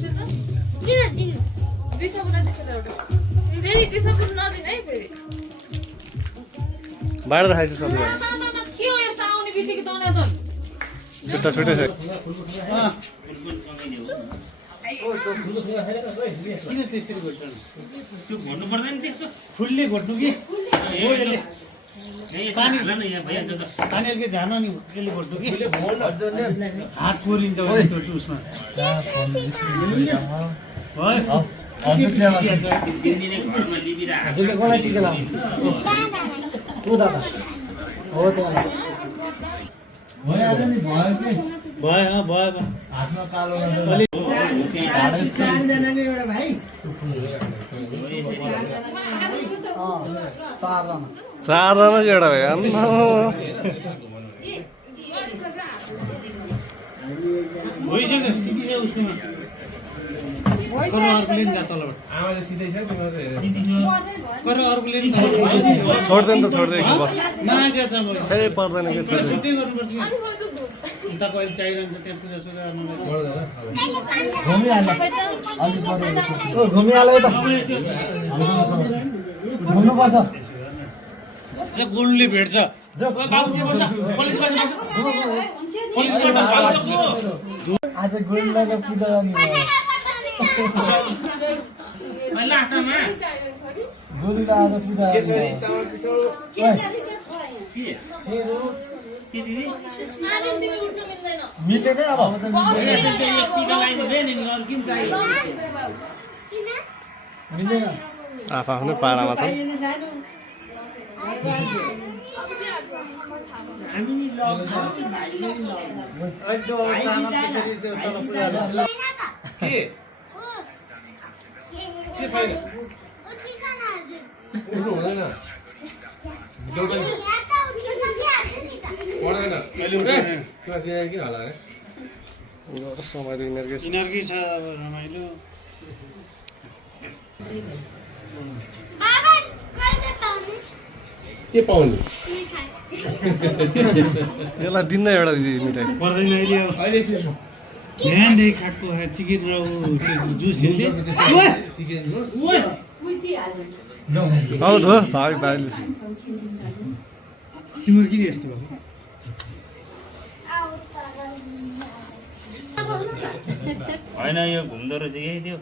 Tissue त दिसको लागि एउटा फेरि टिस्यु नदिन है फेरि बाहिर राखेको छ सबैजना के हो यो साउने बित्तिकै दनादन छुट्टा छुट्टै छ किन त्यसरी घोट्नु त्यो घोट्नु पर्दैन त्यस्तो फुलले घोट्नु कि पानी पानी अलिकति झार्न नि त्यसले घोट्नु कि हात कोरिन्छ उसमा भयो हातमा कालो चारजना एउटा भयो आम्मा भइसक्यो सिधै छ उसमा अर्को लिन जा तलबाट आमाले सिधै छ अर्को लिन छोड्दैन त छोड्दै एकछिन बस नआइदिया छ फेरि पर्दैन के छोड्दैन छुट्टै गर्नुपर्छ उताको अहिले चाहिरहन्छ त्यहाँ पूजा सुजा घुमिहाल्यो त घुम्नुपर्छ गोलले भेट्छ आज गोललाई पूजा गर्ने गोलीलाई आज पूजा मिल्दैन अब मिल्दैन आफ्नै पारामा छ समय यिनीहरूकै छ अब रमाइलो के पाउने यसलाई दिन्न एउटा मिठाई पर्दैन अहिले ध्यान दे खाटको चिकन र त्यो जुस अब धो भाइ भाइले तिम्रो किन यस्तो भयो होइन यो घुम्दो रहेछ यही त्यो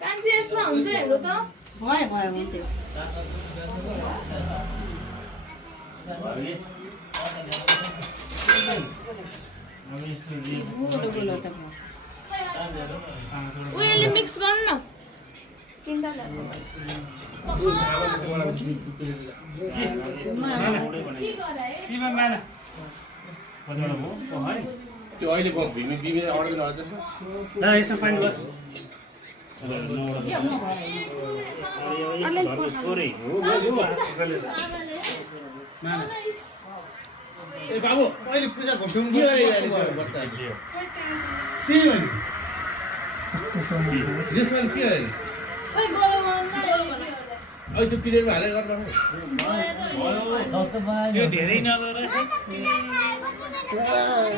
कान्छी यसमा हुन्छ हेर्नु त भयो भयो हुन्थ्यो उयोले मिक्स गर्नु न त्यो अहिले भिमी भिमी अर्डर गर्दैछ ल यसमा पानी भयो ए बाबु अहिले पूजा घोट्नु के गरिरहेको बच्चा त्यही हो नि यसमा के हो अहिले त्यो पिरियडमा हालेर गर्नु त्यो धेरै नगर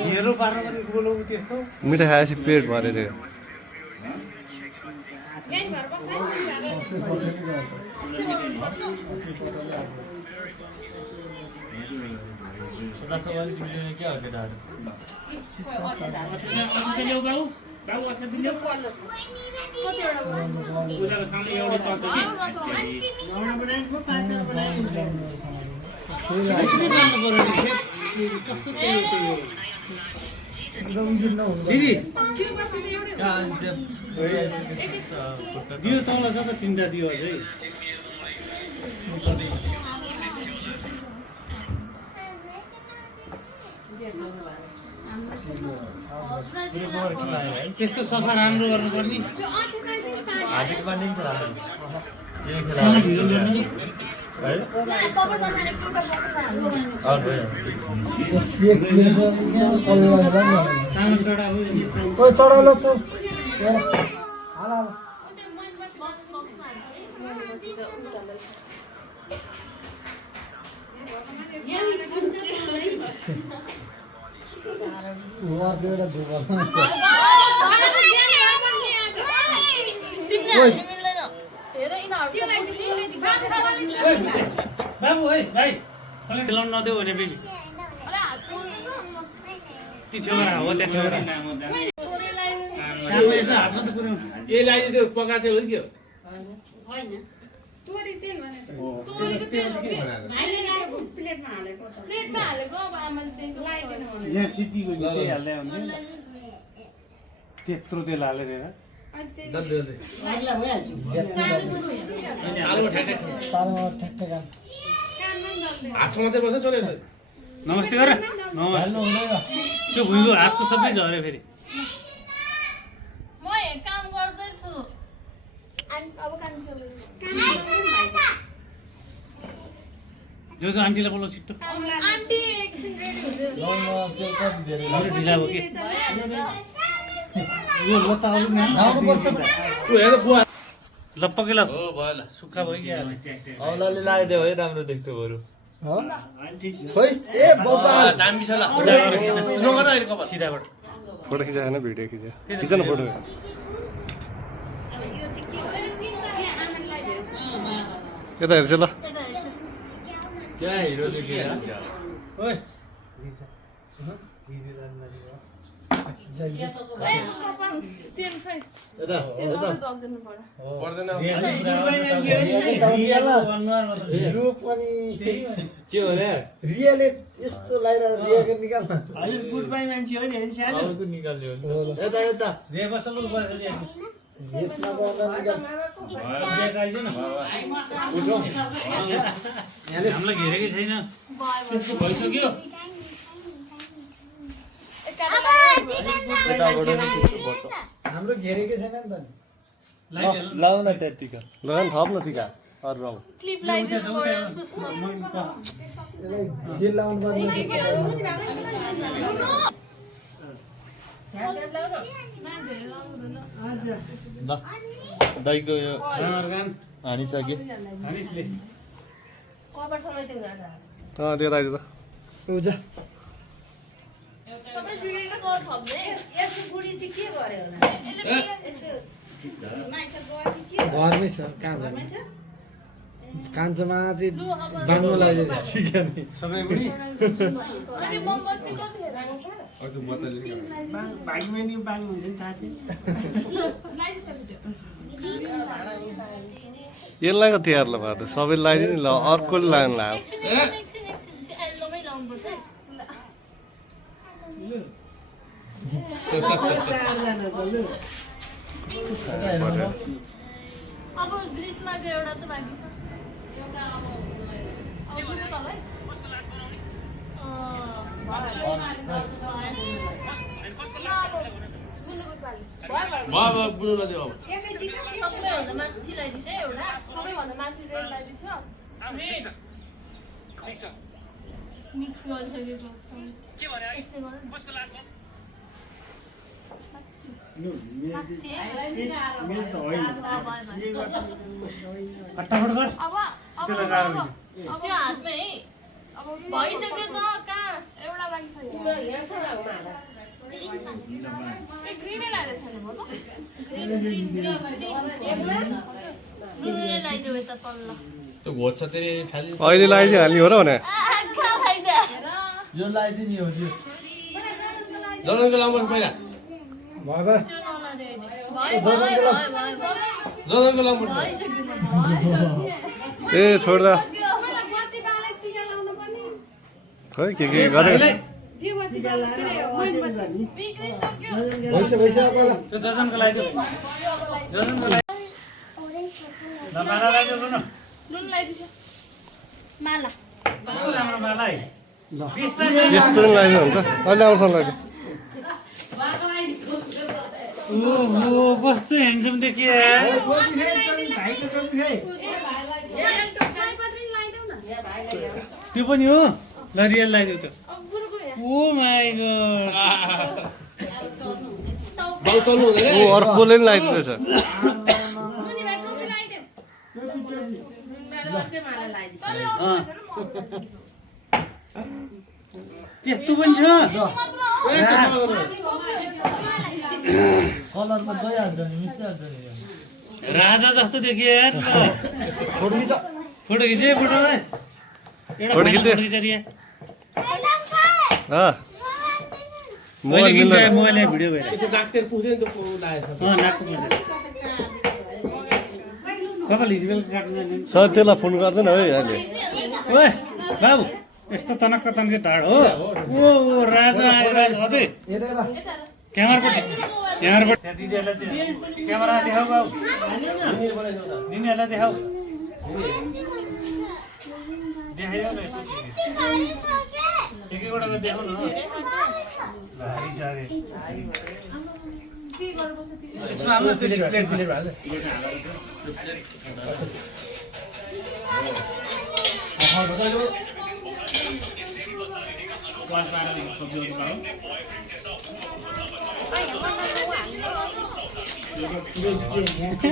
हेरो पार्न पनि बोलाउ त्यस्तो मिठाई खाएपछि पेट भरेर दियो तल छ त तिनवटा दियो अझै त्यस्तो सफा राम्रो गर्नुपर्ने चढालो छ उहाँको एउटा धुपल बाबु है भाइ अलि ढिलाउनु नदेऊ भने फेरि ती छेउरा हो त्यहाँ छेउरा काममा यसो हातमा त पुऱ्याउनु ए लगाइदियो पकाएको थियो कि होइन तोरी तेल भने प्लेटमा हालेको त प्लेटमा हालेको अब आमाले दिएको लगाइदिनु भने यहाँ सिटीको त्यही हाल्दै हुन्छ त्यत्रो तेल हालेर हेर आलुमा ठ्याक्ठ्याक तालमा ठ्याक्क काम हात मात्रै बस्छ चलेको छ नमस्ते गर हाल्नु हुँदैन त्यो भुइँको हातको सबै झऱ्यो फेरि म यहाँ काम गर्दैछु अब जो जो आन्टीलाई बोलाउ छिट्टो आन्टी एकछिन रेडी हुँदै लाउनमा चाहिँ कति धेरै अलि ढिला हो कि यो लत्ता अलिक लाउनुपर्छ ऊ हेर बुवा लप्पकै ल हो भयो ल सुक्खा भइगयो औलाले लगाइदियो है राम्रो देख्थ्यो बरु खोइ ए बाबा दामी छ ल नगर अहिले कपाल सिधाबाट फोटो खिचायो होइन भिडियो खिच्यो खिच न फोटो यो चाहिँ के हो यहाँ आमाले लगाइदियो यता हेर्छ ल त्यहाँ हिरो देखियो ओइ तेल खै यता तेल मात्रै दग्दिनु पर्यो पर्दैन हिरो पनि के हो रे रियाले यस्तो लगाइरहेको रियाको निकाल न गुड बाई मान्छे हो नि सानो निकाल्ने हो यता यता रे बसल यसमा गर्न निकाल हामीलाई घेरेकै छैन भइसक्यो हाम्रो घेरेकै छैन नि त लगाइदिनु लाउ न त्यहाँ टिका लगान थप न टिका अरू रङ क्लिप लगाइदिनु पर्यो जस्तो छ यसलाई जेल लाउनु पर्ने ल दाइको यो हानिसक्यो हानिसले लिएर आइदियो त उजा सबै भिडियो गर थप्ने यसको बुढी चाहिँ के गर्यो होला यसो माइक गयो कि के घरमै छ कान्छ कान्छमा चाहिँ बाङ्गो लगाइदियो सिक्ने सबै बुढी अनि मोमबत्ती कतिखेर आउँछ लगाइदिइसक्यो यसलाई कति तिहार ल भयो त सबैले लगाइदियो नि ल अर्कोले लाग्नु लाग्यो एकछिन एल्लोमै लाउनुपर्छ है अब ग्रिसमा गयो एउटा त बाँकी छ एउटा अब बुझ्नु त है भयो बुझ्नु नदियो अब एकै टिका सबैभन्दा माथि लगाइदिन्छ है एउटा सबैभन्दा माथि रेड लगाइदिन्छ मिक्स गरिसकेको यस्तै गर फटाफट गर अब त्यो हातमै है अब भइसक्यो त कहाँ एउटा बाँकी छ ग्रिनै लगाएर छैन ग्रिनै लगाइदियो यता तल्ल त्यो घोच्छ तेरि खालि अहिले लगाइदियो हाल्ने हो र भने यो लगाइदिने हो त्यो जनको लाउनु पहिला भयो भयो जनको लाउनु ए छोड द बत्ती बालेको टिका लाउनु पर्ने खै के गर्यो त्यो बत्ती बाल्नु के रे मोइन बत्ती बिग्रिसक्यो भइसक्यो पहिला त्यो जजनको लगाइदियो जजनको लगाइदियो ल माला लगाइदियो न नुन लगाइदिन्छ माला कस्तो राम्रो माला है यस्तो पनि लगाइदियो हुन्छ अहिले आउँछ लगाइदियो ओहो कस्तो ह्यान्डसम देखियो त्यो पनि हो ल रियल लगाइदियो त्यो अब बुढोको यहाँ ओ माई गॉड बल चल्नु हुँदैन ऊ अर्कोले नि लगाइदिँदैछ त्यस्तो पनि छ कलरमा गइहाल्छ नि मिसिहाल्छ नि राजा जस्तो देखियो यार फोटो खिच्छ फोटो खिचे फोटोमा एउटा फोटो खिच्दै? फोटो खिचेर यहाँ मोबाइल अहिले मिल्दैन। खिच्छ मोबाइलमा भिडियो भएर यसो डाक्टर पुग्यो नि त फोन लागेको नाकको पुग्छ कपाल हिजबेल काट्नु जाने सर त्यसलाई फोन गर्दैन है अहिले ओए बाबु यस्तो तनक्क तन्के ढाड हो ओ राजा आयो राजा अझै क्यामेरापट्टि त्यहाँ दिदीहरूलाई क्यामेरा देखाऊ बाबु दिदीहरूलाई देखाऊ देखाइदेऊ न यसो एक एकवटा गरेर देखाउ न भारी छ अरे यसमा हाम्रो प्लेट प्लेट हाल्छ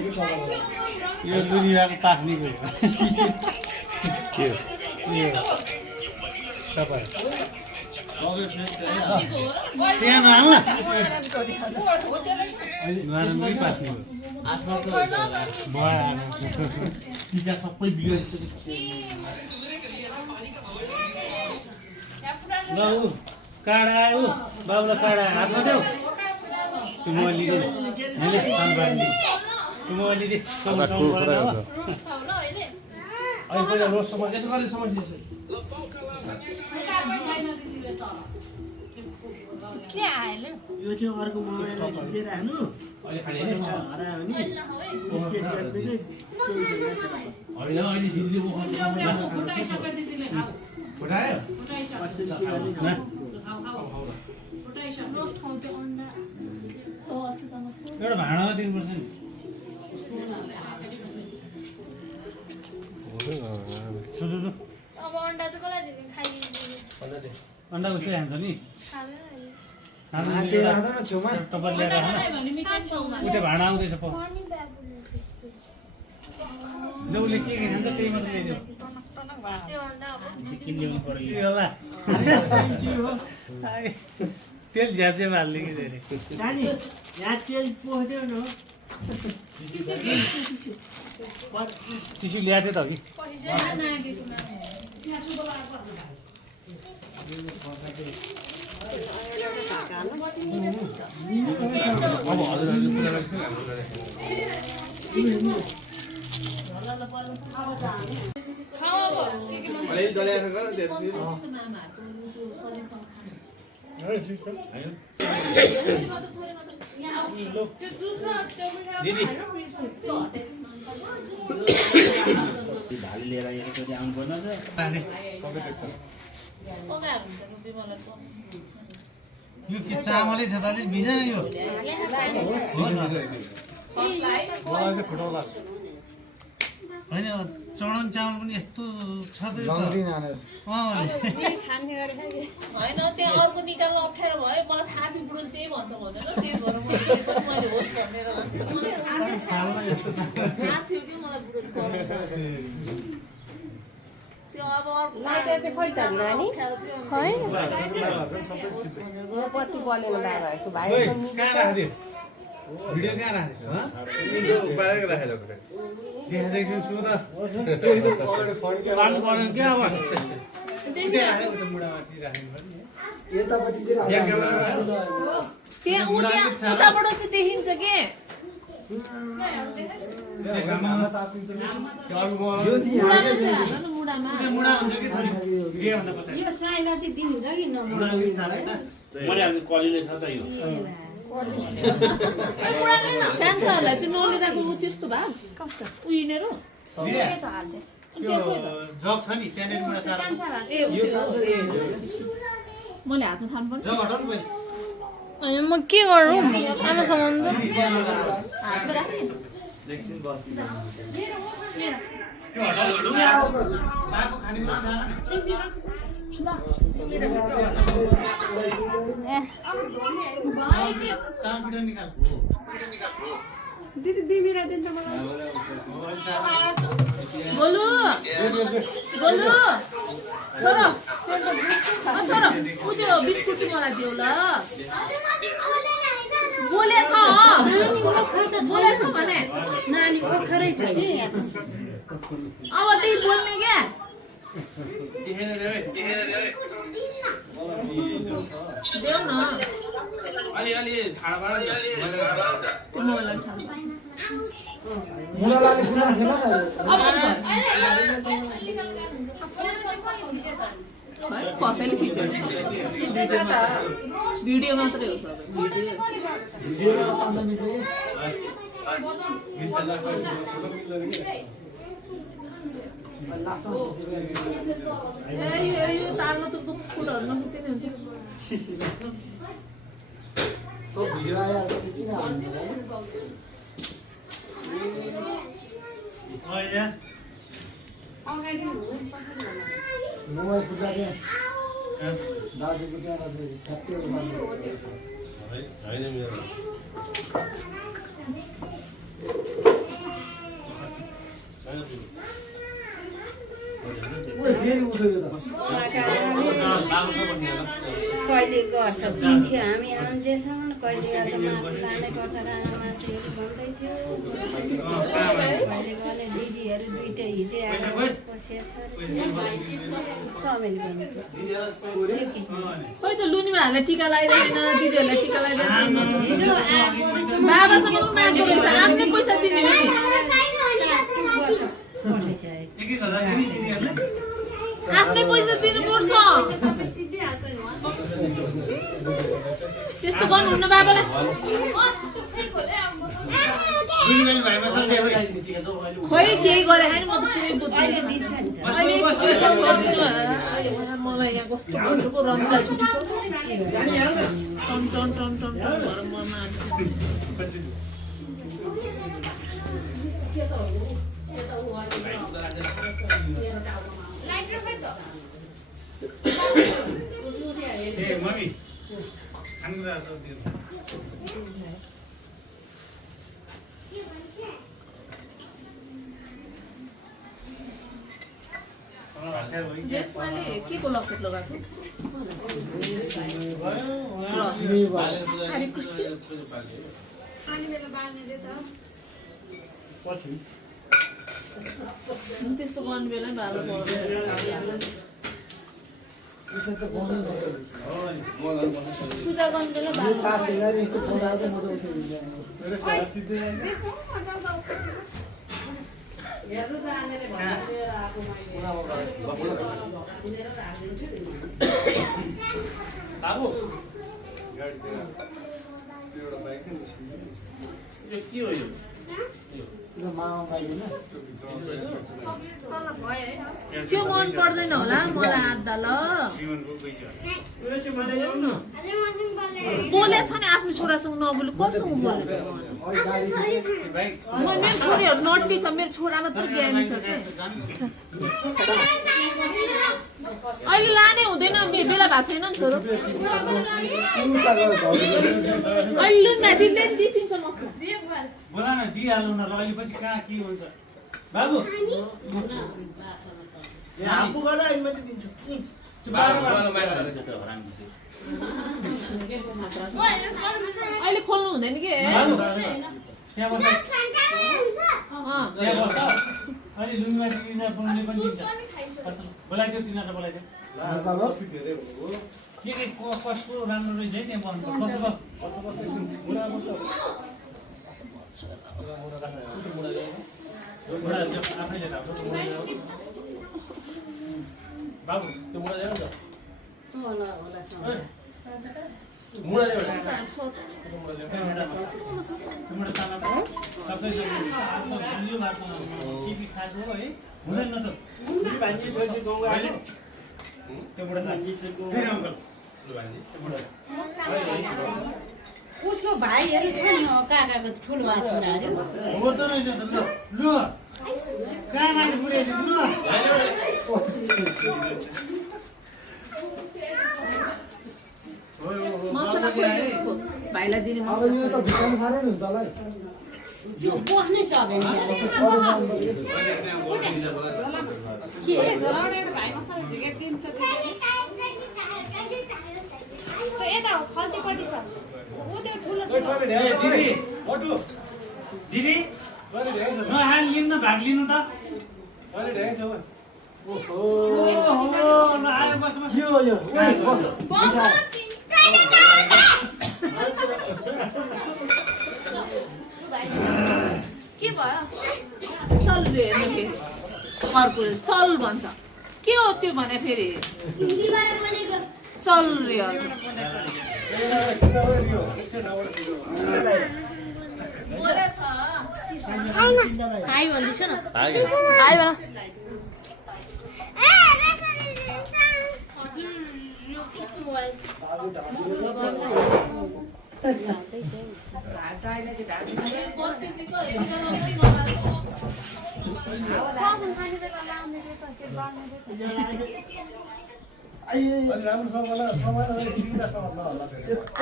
यो दुनियाँको पाख्ने गयो के तपाईँ त्यहाँ नहाल्न नहाल्नु पास्ने भयो टिका सबै बिग्रिसक्यो ल ऊ काँडा आयो बाबुलाई काँडा आयो हातमा देऊ त्यो मोबाइल लिँदै मैले काम गर्ने त्यो मोबाइल लिँदै एउटा कुखुरा हुन्छ अहिले पहिला रोज समस्या यसो गर्ने समस्या यो चाहिँ अर्को मोबाइलमा खिचेर राख्नु अहिले खाने नि हरायो भने स्केच काट्दै होइन अहिले दिदीले फुटायो एउटा भाँडामा दिनुपर्छ नि अब अन्डा चाहिँ कसलाई दिने खाइदिने अन्डा उसै हान्छ नि माथि राख्दा न छेउमा तपाईँ ल्याएर राख्नु उतै भाँडा आउँदैछ प जो उसले के खान्छ त्यही मात्रै ल्याइदेऊ त्यो अन्डा अब के ल्याउनु पर्यो के होला तेल झ्याप झ्याप हाल्ने कि धेरै नानी यहाँ तेल पोख्दैन न टिस्यु ल्याएको थियो त कि अब हजुरहरूले पूजा गरिसक्यो हाम्रो अहिले जल्याएर गर त्यसपछि दिदी भाली लिएर एकचोटि आउनु पर्ने यो के चामलै छ त अलिक भिजेन यो होइन चढन चामल पनि यस्तो छ त यो त होइन त्यहाँ अर्को निकाल्न अप्ठ्यारो भयो मलाई थाहा थियो बुढोले त्यही भन्छ भनेर त्यही भएर मैले होस् भनेर थाहा थियो कि मलाई बुढोले त्यो अब अर्को ओइ, कहाँ राखिदियो भिडियो कहाँ राखेको बाहिर राखेर देखाइदिएको छु त पार्नु परेन क्या अब उतै राखेको त मुढामाथि राख्नु पर्ने यतापट्टि चाहिँ यहाँ क्यामेरा राख्नु त्यहाँ उताबाट चाहिँ देखिन्छ के यो चाहिँ मुढामा मुढा हुन्छ कि छोरी के भन्दा पछाडि यो साइला चाहिँ दिनु हुँदा कि मुढा अलिक छ होइन मैले अब कलिले छ चाहियो कान्छाहरूलाई चाहिँ नलिरहेको ऊ त्यस्तो भए ऊ यिनीहरू त्यो जग छ नि त्यहाँनिर मुढा सारा ए मैले हातमा थाम्नु पर्ने जग हटाउनु पहिले अनि म के गरौँ आमा सम्बन्ध हातमा हातमा राख्ने एकछिन बस्नु त्यो हटाउ ताको खाने कुरा छ चाम पिठो निकाल दिदी बिमिरा दिन्छ मलाई गोलु गोलु छोरो छोरो उ त्यो बिस्कुट मलाई दिउ ल बोलेछ बोलेछ भने नानी ओखरै छ नि अब त्यही बोल्ने क्या देऊ न अलि छाडा त्यो मलाई थाहा मुनालाई गुना खेला कसैले खिच्यो भिडियो मात्रै हो सबै भिडियोमा तान्दा मिल्छ यो ताल्न त फुलहरू नखिच्ने हुन्छ सब भिडियो आइहाल्छ किन हाल्नु मोबाइल फुट्दा त्यहाँ दाजुको त्यहाँ ठ्याक्कै फेरि उठ्यो कहिले गर्छ दिन्थ्यो हामी आउँजेलसम्म कहिले आज मासु लानै पर्छ र मासुहरू भन्दै थियो कहिले गर्ने दिदीहरू दुइटै हिजै आएर बसिया छ चमेली बहिनीको खोइ त लुनीमा हालेर टिका लगाइदिएन दिदीहरूलाई टिका लगाइदिएन हिजो बाबासँग पनि माग्दो रहेछ आफ्नै पैसा दिने हो नि आफ्नै पैसा दिनुपर्छ त्यस्तो गर्नुहुन्न बाबाले खोइ केही गरे होइन म त कुनै बुझ्दिनँ अहिले दिन्छ नि त अहिले पैसा छोडिदिनु मलाई यहाँ कस्तो भन्छको रमिला छुटी टन टन टन टन टन भएर म मम्मी खानेकुरा यसमाले के को लकेट लगाएको त्यस्तो गर्नु बेला भालो पूजा गर्नु बेला त्यो मन पर्दैन होला मलाई आधा ल बोलेछ नि आफ्नो छोरासँग नबोले कसँग बोले मेरो छोरीहरू नटी छ मेरो छोरा मात्र ज्ञानी छ अहिले लाने हुँदैन बेला भएको छैन नि छोरो अहिले लुनमा दिँदै दिसिन्छ मसला बोला न दिइहाल्नु न अहिले पछि कहाँ के हुन्छ बाबु आफू गर्दा अहिले मात्रै दिन्छु अहिले खोल्नु हुँदैन कि त्यहाँ बस्छ अहिले लुङमाथि तिनीहरू बोल्ने पनि दिन्छ बोलाइदियो तिनीहरूलाई बोलाइदियो के कसको राम्रो रहेछ है त्यहाँ बस्नु आफैले बाबु त्यो मुडा ल्याउ उसको भाइहरू छ नि काकाको ठुलो बा छोराहरू हो त रहेछ त ल कहाँ माथि पुर्याइदिनु ल मसला भाइलाई दिने अब यो त भित्ताउनु साह्रै हुन्छ होला है त्यो बस्नै सकेन दिदी नहाल लिनु न भाग लिनु त ल आयो बस बस के हो यो बस के भयो चल रे हेर्नु फेरि अर्को चल भन्छ के हो त्यो भने फेरि चल रे हाई भन्दैछ न हाई भन हजुर यो कसको मोबाइल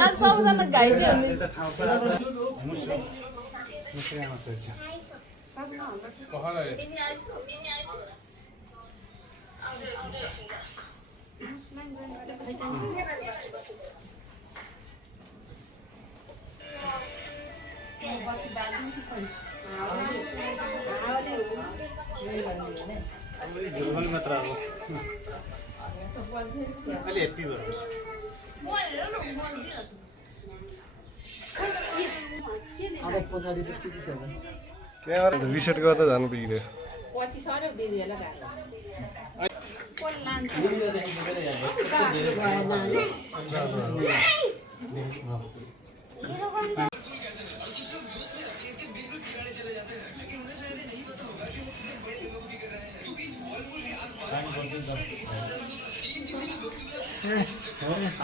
आज सबजना घाइ चाहिँ झोल मात्र हो अलि हेप्पी भरोस् अब पछाडि त सिकिसक्यो क्यामेरा रिसेट गर्दा जानु पुग्यो पछि सर्यो दिदीहरूलाई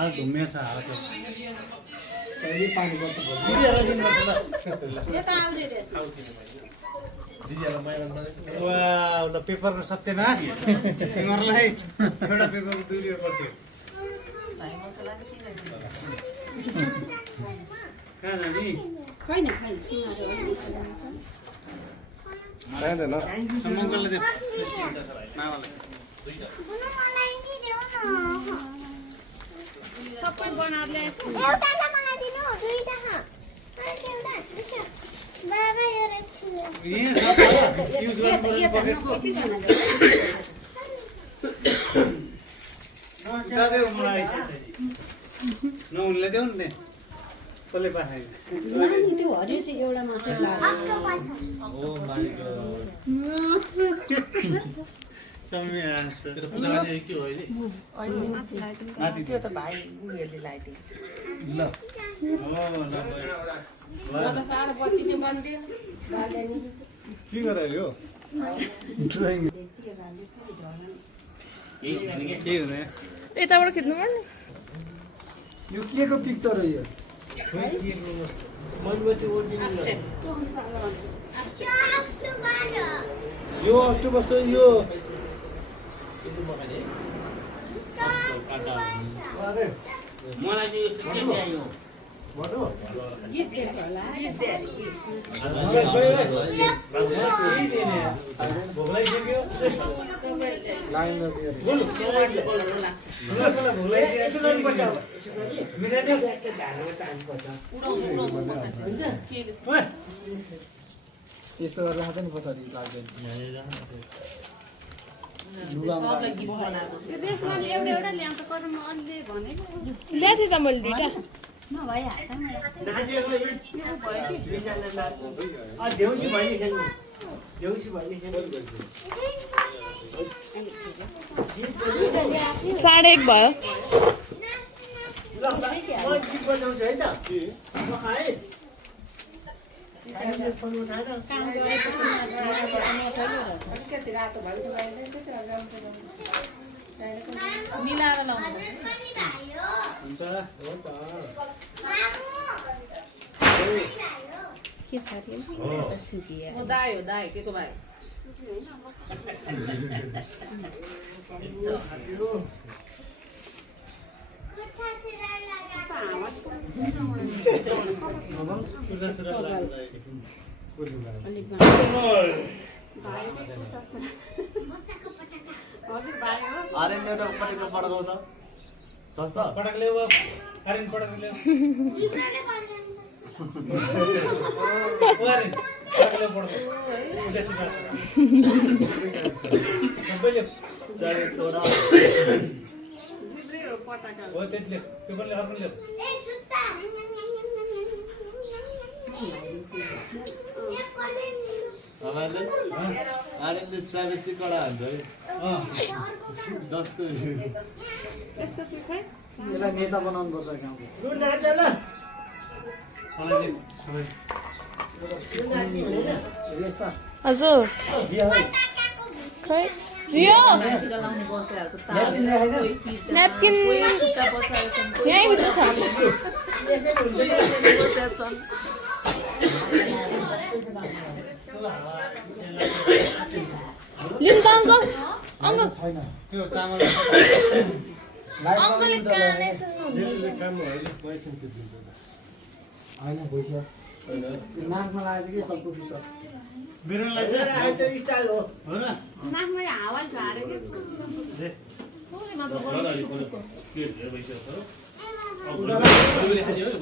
आज घुम्ने छ हाल यो पानी पर्छ यता आउने रहेछ वाह ल पेपरको सत्यनाश तिमीहरूलाई एउटा पेपरको 2 रुपैयाँ पर्छ कहाँ जाने होइन होइन तिमीहरू चाहिँदैन मङ्गलले दे मामालाई सबै बनाएर ल्याएको एउटालाई मलाई दिनु दुईटा बाबा यो रेक्सिन युज गर्नु पर्यो मलाई नहुनले देऊ नि कसले पठायो नानी त्यो हरियो चाहिँ एउटा मात्रै ओ माय के हो अहिले त्यो त भाइ उनीहरूले लगाइदियो ल म त सानो बत्ती नै बन्दियो के गरायो के हुने यताबाट खिच्नु पर्ने यो के को पिक्चर हो यो यो अक्टोबर छ यो मलाई चाहिँ यो के ल्यायो गीत दिएको होला यस्तो गरेर राख्छ नि पछाडि लाग्दैन सबलाई गिफ्ट बनाएको त्यो देशमा एउटा एउटा ल्याउँछ तर म अलि भनेको ल्याएँ त मैले दुईटा साढे 1 भयो मिलाएर लाउनु हुन्छ हो त के छ अरे त सुकिया म दाइ हो दाइ के को भाइ आर्यन एउटा पटेको पड्काउ त सस्ता पटक ल्याऊ बाबु आर्यन पटक ल्याऊ ओ आर्यन पटक ल्याऊ पटक उदेश गर्छ सबैले साडे छोडा हो त्यतिले त्यो पनि अर्को ल्याऊ हामीहरूले आर्यनले साडे चाहिँ कडा हान्छ है जस्तो यसलाई नेता बनाउनु पर्छ गाउँको हजुर खै रियो लाउने बसेको न्यापकिन यहीँ भित्र छ लिनु त अङ्कल अङ्कल त्यो चामल अङ्कलले कानेसन होइन पैसा नाकमा लागेको के सबको पिस बिरुनलाई चाहिँ स्टाइल हो हो न नाकमा हावा झारे के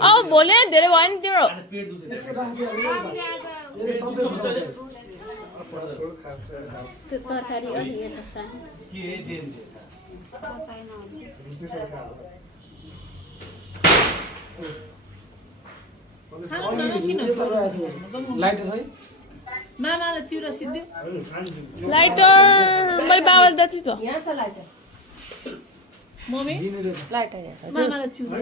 अब भोलि धेरै भयो नि तिम्रो त्यो तरकारी अलि यता सानो के दिन्छ लाइटर है मामालाई चिउरा सिद्धि लाइटर मैले बाबाले दिएको थिएँ त मम्मी लाइटर मामालाई चिउरा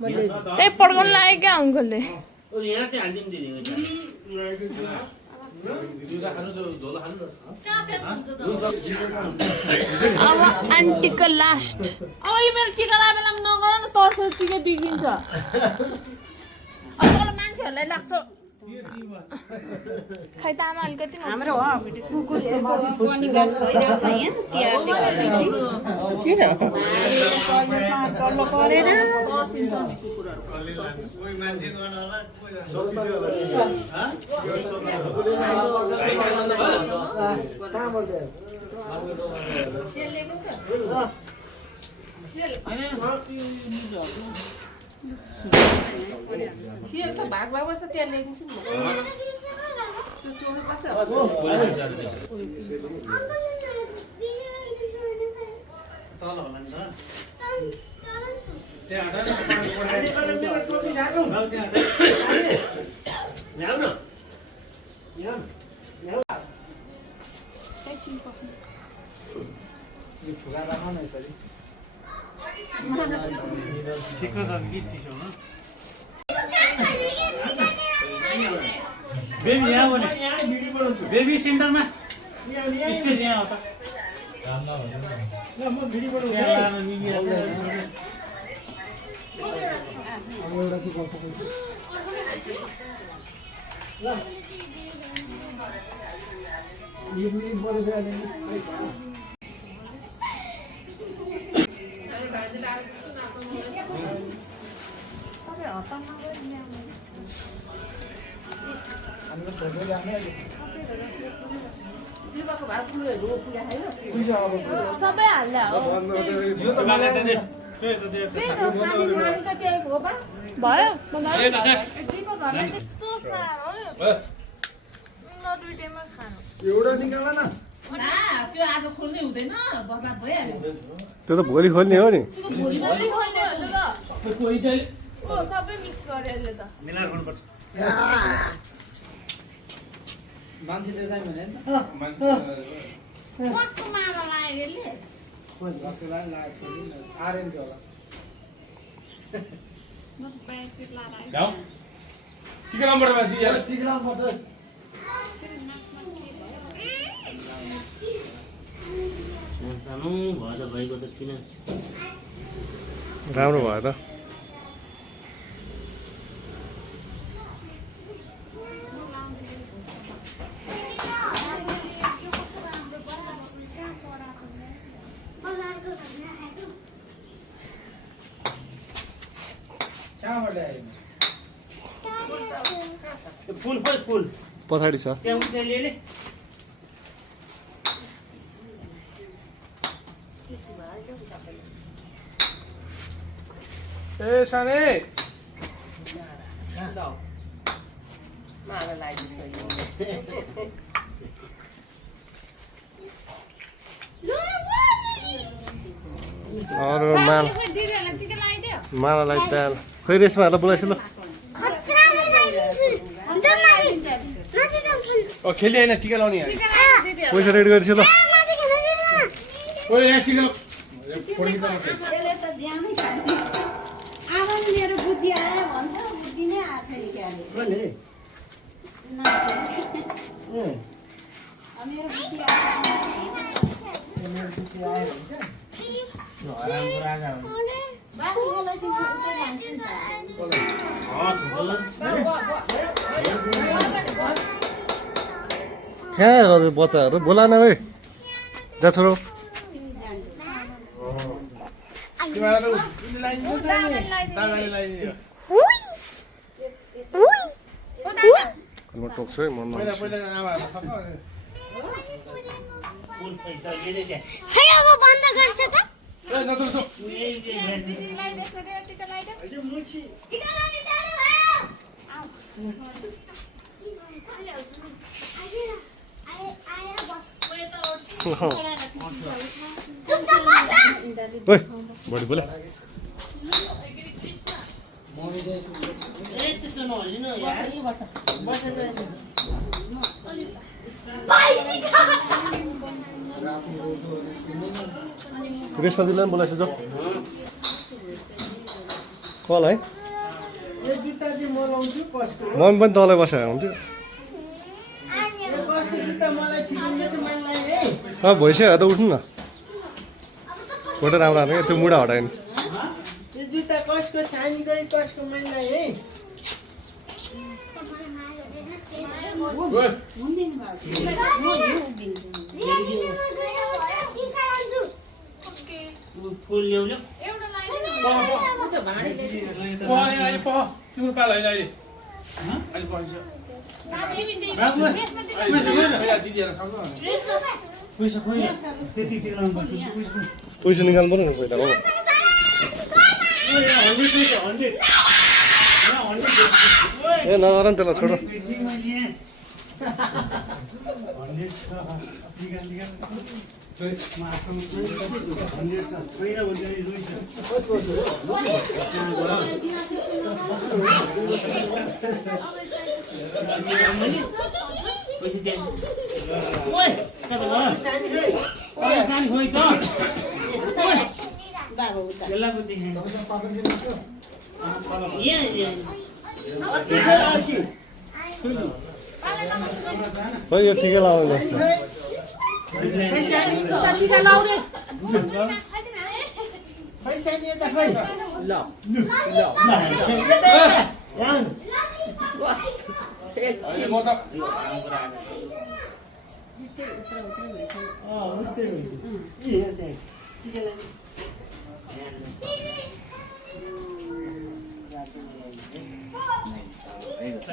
त्यही पड्काउनु लाग्यो क्या अङ्कलले यहाँ चाहिँ हालिदिउँ दिदी अब आन्टीको लास्ट अब यो मेरो टिका लाए बेलामा नगर न तर्सो टिका बिग्रिन्छ अब मान्छेहरूलाई लाग्छ खै त आमा अलिकति हाम्रो हो कुकुरको पनि गाछ भइरहेको छ यहाँ तिहारले गर्दाखेरि तल्लो परेर कोही मान्छे गर्न होला त भाग भाग छ त्यहाँ ल्याइदिन्छु नि त्यो चोर्नु पर्छ तल होला नि त ठिक छ कि चिसो न बेबी यहाँ हो नि बेबी सेन्टरमा स्टेज यहाँ हो त सबै हाल्दा हो भयो यस्तो साह्रो दुईटैमा खानु एउटा निकाल न त्यो आज खोल्नै हुँदैन बर्बाद भइहाल्यो त्यो त भोलि खोल्ने हो नि त्यो त भोलि मात्रै खोल्ने हो त सबै मिक्स गरेर त मिलाएर गर्नुपर्छ मान्छेले चाहिँ भने कसको माला लाग्यो यसले आर्यन होला टिका पर्छ सानो भयो त भइगयो त किन राम्रो भयो त पछाडि छ त्यहाँ उता लिएले ए साने अरू दिदीहरूलाई टिका लगाइदियो मालालाई त्यहाँ खोइ रेसमाहरूलाई बोलाइछु ल खेलि होइन टिका लाउने यहाँ पैसा रेडी गरेछु ल ओइ यहाँ टिका लाऊ त्यसले त ध्यानै छैन अब मेरो बुद्धि आयो भन्छ बुद्धि नै आएको छैन क्या अरे मेरो बुद्धि बाबुलाई चाहिँ उतै लान्छु नि कहाँ गर्यो बच्चाहरू बोला न है जा छोरो म टोक्छु है म है अब बन्द गर्छ त दिदीलाई त्यसमा टिका लगाइदियो टिका लाउने टाढो ओइ बढी बोला रेसमा दिदीलाई पनि बोलाइछु जो कल है मम्मी पनि तलै बसेर हुन्थ्यो भइसक्यो त उठ्नु न फोटो राम्रो आएको त्यो मुढा हटायो नि जुत्ता कसको सानीको कसको महिना है फुल ल्याउनु एउटा तिम्रो पालो अहिले अहिले अहिले पढ्छ दिदीहरूलाई खाऊ पैसा खोइ त्यति टिकाउनु पर्छ पैसा निकाल्नु पऱ्यो नि पहिला हो ए नगर नि त्यसलाई छोड सानी खोइ त बाबु उता खै यो टिका लाउनु जस्तो टिका लाउने अहिले म त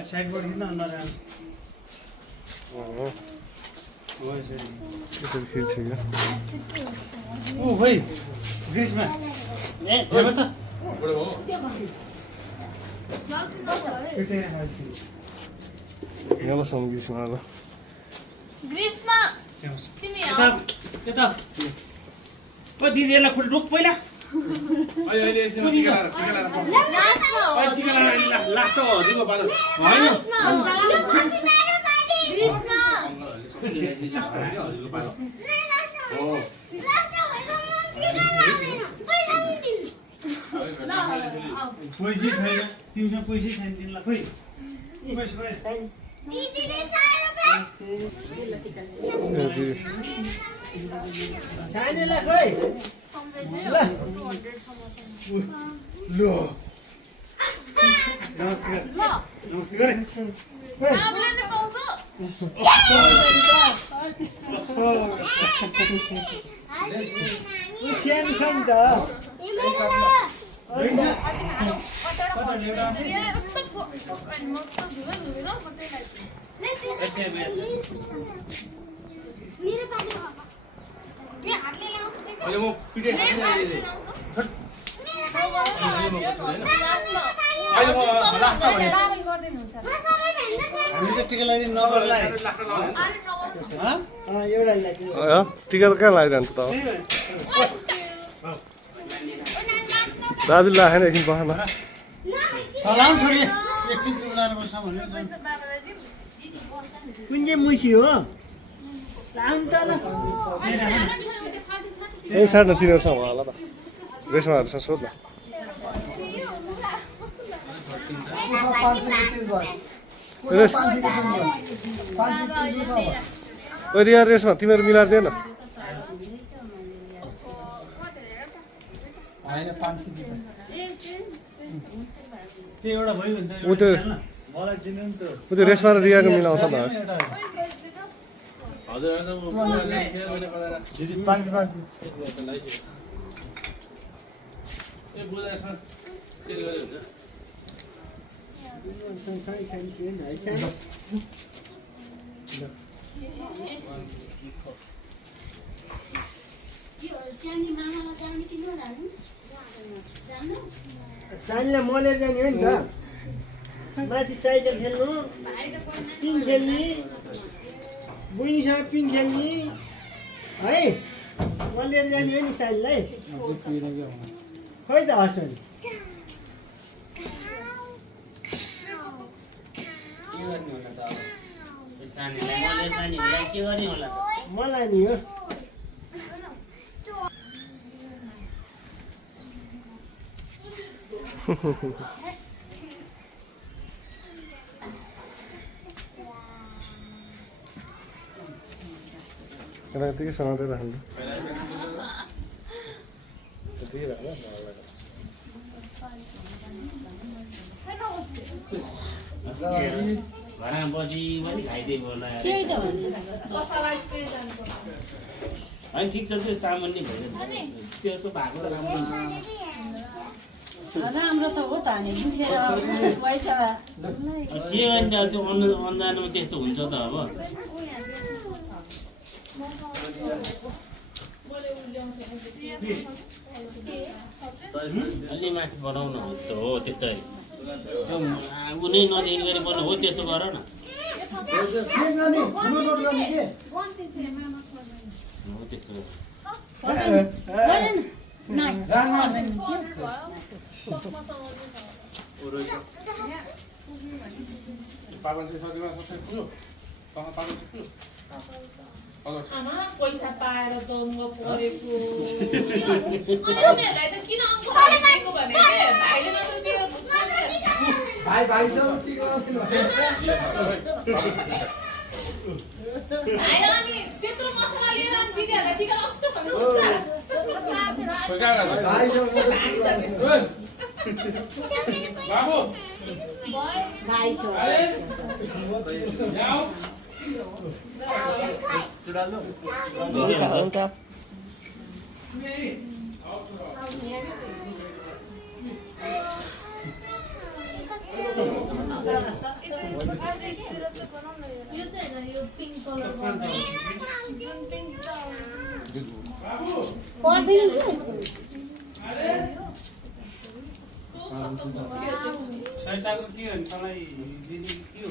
साइडबाट हिँड्न नराम्रो यसरी खिच्छ क्या ऊ खोइ ग्रिसमा ए बस यहाँ बस्नु ग्रिसमा ल ग्रीष्मा तिमी यता ओ दिदीहरूलाई खुट्टा रोक पहिला अहिले अहिले टिका लाएर लास्टमा हो टिका लाएर लास्ट त हजुरको पालो होइन ग्रीष्मा हजुरको पालो हो पैसै छैन तिमीसँग पैसै छैन तिमीलाई खोइ पैसा खोइ सानीलाई खोइ ल नमस्ते नमस्ते गरे सानो छ नि त अहिले म पिटे अहिले म लास्ट हामी त टिका लगाइदिनु नगर्लाई एउटा टिका त कहाँ लगाइरहन्छ त दाजु लाखेन एकछिन बस्न चलाउँ छोरी एकछिन चुलाएर बस्छ भने कुन चाहिँ मुसी हो लाउँ त ल ए साट्न तिनीहरूसँग होला त रेशमाहरूसँग सोध न यार रेशमा तिमीहरू मिलाएर दिएन त्यो एउटा भयो भने ऊ त्यो मलाई दिनु नि त ऊ त्यो रेशमा र रियाको मिलाउँछ नि हजुर दिदी 5 ए बुझाएछ सेल गरे हुन्छ साइनलाई मलेर जाने हो नि त माथि साइकल खेल्नु पिङ खेल्ने बुढीसँग पिङ खेल्ने है मलेर जाने हो नि साइनलाई खोइ त हँसो नि मलाई नि हो यतिकै समाउँदै राख्नु घरमा बजी पनि खाइदिएको होला त्यही त भन्नु होइन ठिक छ त्यो सामान्य भइरहेछ त्यो चाहिँ भएको राम्रो हुन्छ राम्रो त हो त हामी दुखेर पैसा के भन्छ त्यो अन्जानमा त्यस्तो हुन्छ त अब अलि माथि बनाउनु हो त्यस्तै त्यो उनी नदेखि गरी बनाउनु हो त्यस्तो गर न हो त्यस्तो आमा पैसा पाएर दङ्ग परेको उनीहरूलाई त किन अङ्क दिएको भने भाइले मात्र दिएर भाइ भाइसँग टिका भाइ अनि त्यत्रो मसला लिएर अनि दिदीहरूलाई टिका कस्तो भन्नुहुन्छ बाबु भाइ छ यो चाहिँ हैन यो पिङ्क कलर पर्दैन सहिताको के हो तँलाई दिदी के हो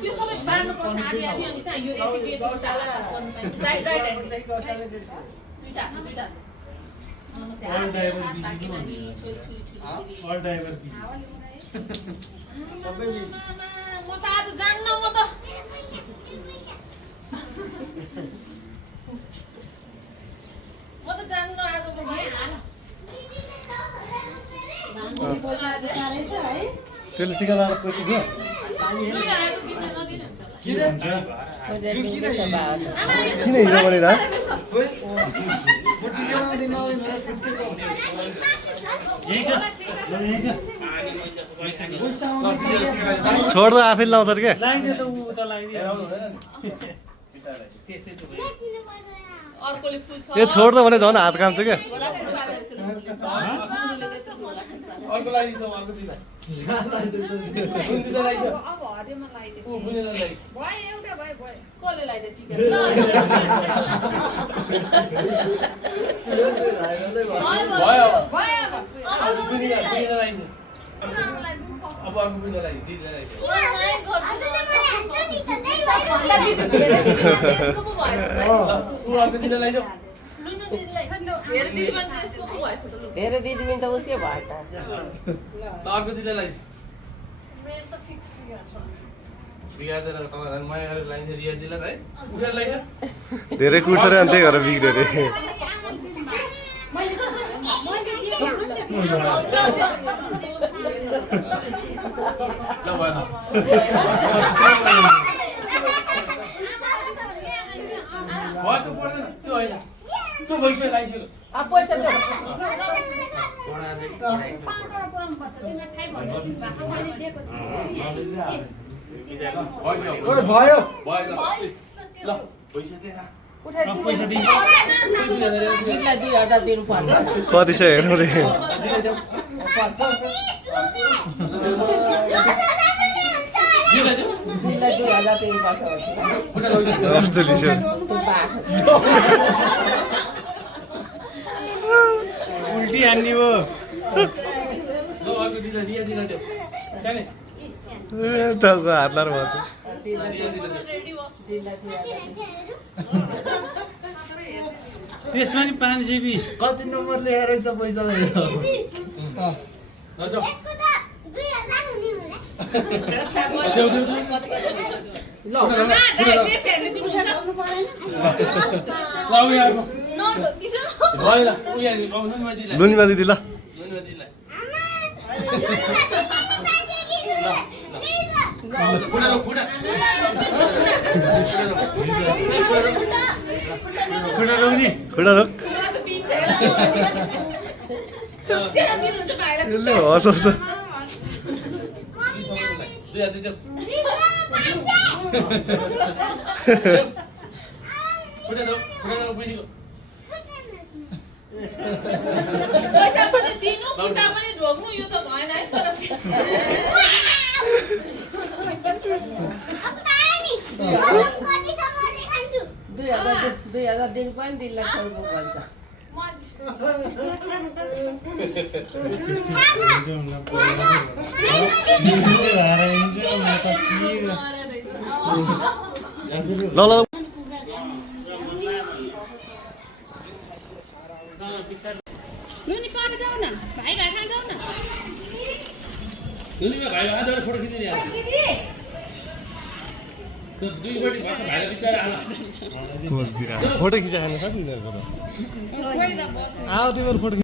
त्यो सबै बार्नु पर्छ आधी आधी अनि त्यहाँ यो यति के गर्नु पाइन्छ राइट ह्यान्ड दुईटा All driver busy no all driver busy म त आज जान्न म त जान्न आज म पैसा दिँदै छ है त्यसले टिका लगाएर पैसा दियो दिन नदिनु हुन्छ किन हिँड्नु परेर छोड दो आफै लाउँछ क्या लगाइदियो त ऊ त लगाइदियो अर्कोले फुल छ ए छोड दो भने झन् हात काम्छ क्या मलाई फुल पारेको जस्तो लाग्यो। मलाई फुल पारेको। अर्को लगाइदिन्छ अर्को दिँदा कुन दिँदा लगाइछ अब हरेमा लगाइदियो ऊ बुझेन लगाइ भयो एउटा भयो भयो कसले लगाइदियो टिका? भयो भयो अब बुझेन लगाइन्छ अब अर्को बुझेन लगाइ दिदीले लगाइछ त्यसको पो भएछ त। ऊ अर्को दिदीले लगाइछ लुनु दिदीलाई हेर दिदी मान्छे यसको पो भएछ त लु। धेरै दिदी त उसै भयो त अर्को दिदीले लगाइछ मेरो त फिक्स बिगार्दैन तपाईँ माया गरेर लगाइन्छ रिया दिदीलाई है उठाएर लगाइछ धेरै कुर्छ रे अनि त्यही भएर बिग्रियो रे ल भएन भयो त्यो पर्दैन त्यो होइन त्यो भइसक्यो लगाइसक्यो अब पैसा देऊ भयो ल पैसा दिएर पैसा दिन्छ दिदीलाई 2000 दिनुपर्छ कति छ हेर्नु रे दिदीलाई 2000 दिनुपर्छ कस्तो लिस्यो उल्टी हान्ने हो ल अर्को दिदीलाई रिया दिदीलाई देऊ सानै टाउको हात लाएर बस्छ रेडी बस। त्यसमा नि 520 कति नम्बर लेखेर छ पैसा ल जाऊ ल ल उ यहाँ आएको भयो ल उ यहाँ नुनमा दिदीलाई लुनिमा दिदी ल नुनमा दिदीलाई खुट्टा ल खुट्टा खुट्टा रोक्ने खुट्टा रोक यसले हँसाउँछ 2000 दिदेऊ खुट्टा ल बुझिको पैसा पनि दिनु खुट्टा पनि ढोक्नु यो त भएन है सर। 2000 दिनु पनि दिदीलाई छोड्नु भन्छ ल ल लुनी पर जाऊ न भाइ घर खान जाऊ न नुनीमा भाइ आजले फोटो खिचिदिने यार त्यो दुईपट्टि भएको भाइले बिचारा आमा फोटो खिचाएन साथी आओ तिम्रो फोटो